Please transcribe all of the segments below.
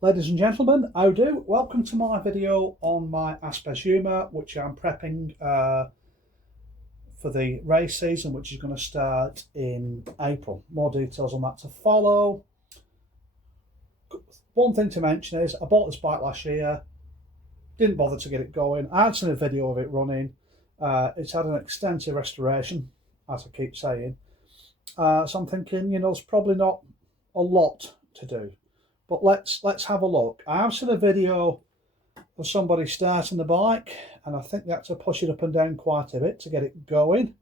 Ladies and gentlemen, how do? Welcome to my video on my Aspes Yuma, which I'm prepping for the race season, which is going to start in April. More details on that to follow. One thing to mention is I bought this bike last year, didn't bother to get it going. I had seen a video of it running. It's had an extensive restoration, as I keep saying. So I'm thinking, there's probably not a lot to do. But let's have a look. I have seen a video of somebody starting the bike, and I think they had to push it up and down quite a bit to get it going,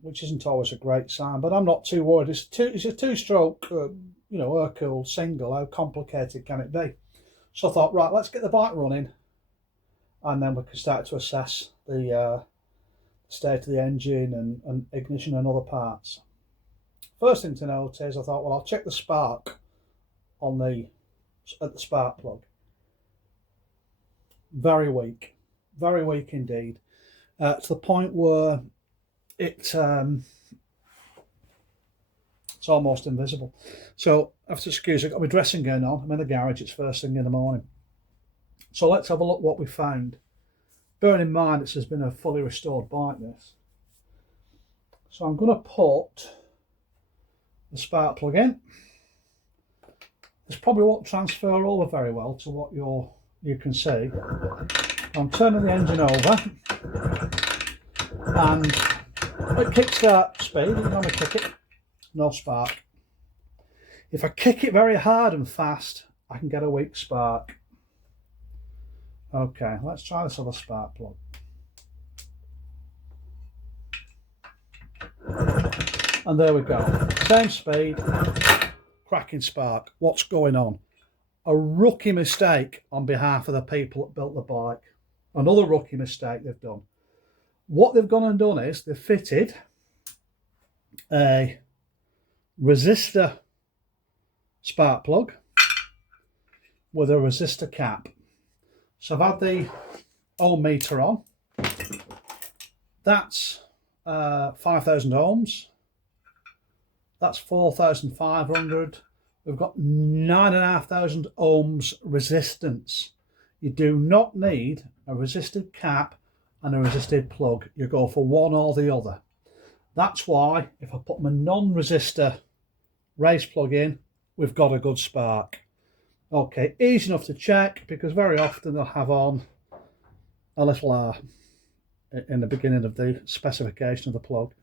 which isn't always a great sign. But I'm not too worried. It's a two-stroke, Urkel single. How complicated can it be? So I thought, right, let's get the bike running, and then we can start to assess the state of the engine and ignition and other parts. First thing to note is I thought, well, I'll check the spark at the spark plug. Very weak indeed, to the point where it's almost invisible. So I have to excuse, I've got my dressing gown on. I'm in the garage. It's first thing in the morning. So let's have a look what we found. Bearing in mind this has been a fully restored bike, this. So I'm going to put the spark plug in. This probably won't transfer over very well to what you can see. I'm turning the engine over, and at kickstart speed, you can only kick it, no spark. If I kick it very hard and fast, I can get a weak spark. Okay, let's try this other spark plug. And there we go. Same speed, cracking spark. What's going on? A rookie mistake on behalf of the people that built the bike. Another rookie mistake they've done. What they've gone and done is they've fitted a resistor spark plug with a resistor cap. So I've had the ohm meter on. That's 5,000 ohms. That's 4,500. We've got 9,500 ohms resistance. You do not need a resisted cap and a resisted plug. You go for one or the other. That's why if I put my non-resistor race plug in, we've got a good spark. Okay, easy enough to check because very often they'll have on a little R in the beginning of the specification of the plug.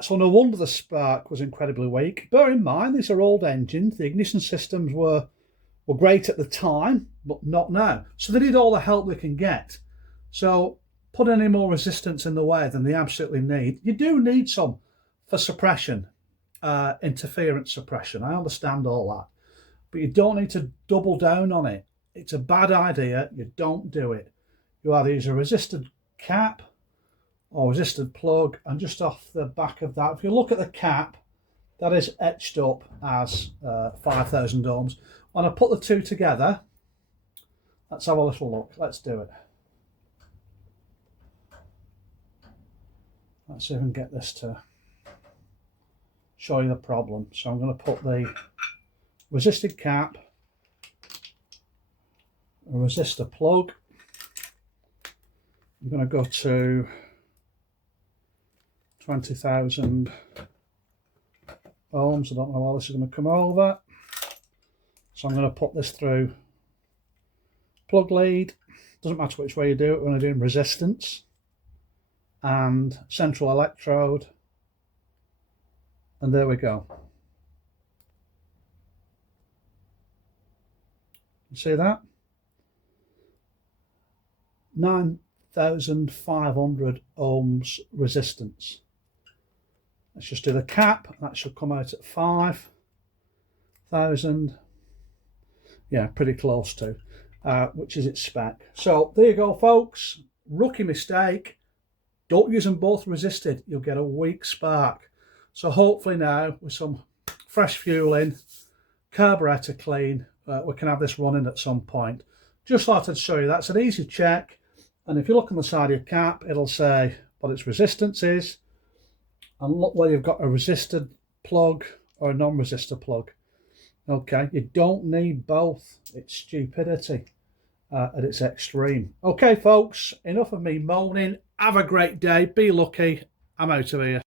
So no wonder the spark was incredibly weak. Bear in mind, these are old engines. The ignition systems were great at the time, but not now. So they need all the help they can get. So put any more resistance in the way than they absolutely need. You do need some for suppression, interference suppression. I understand all that. But you don't need to double down on it. It's a bad idea. You don't do it. You either use a resisted cap or resisted plug, and just off the back of that, if you look at the cap, that is etched up as 5,000 ohms. When I put the two together, let's have a little look. Let's do it. Let's see if we can get this to show you the problem. So I'm going to put the resisted cap, a resistor plug. I'm going to go to 20,000 ohms. I don't know how this is going to come over. So I'm going to put this through plug lead. Doesn't matter which way you do it when I'm doing resistance. And central electrode. And there we go. You see that? 9,500 ohms resistance. Let's just do the cap. That should come out at 5,000. Yeah, pretty close to, which is its spec. So there you go, folks. Rookie mistake. Don't use them both resisted. You'll get a weak spark. So hopefully now, with some fresh fuel in, carburetor clean, we can have this running at some point. Just thought I'd show you. That's an easy check. And if you look on the side of your cap, it'll say what its resistance is. And look where you've got a resistor plug or a non-resistor plug. Okay, you don't need both. It's stupidity at its extreme. Okay, folks, enough of me moaning. Have a great day. Be lucky. I'm out of here.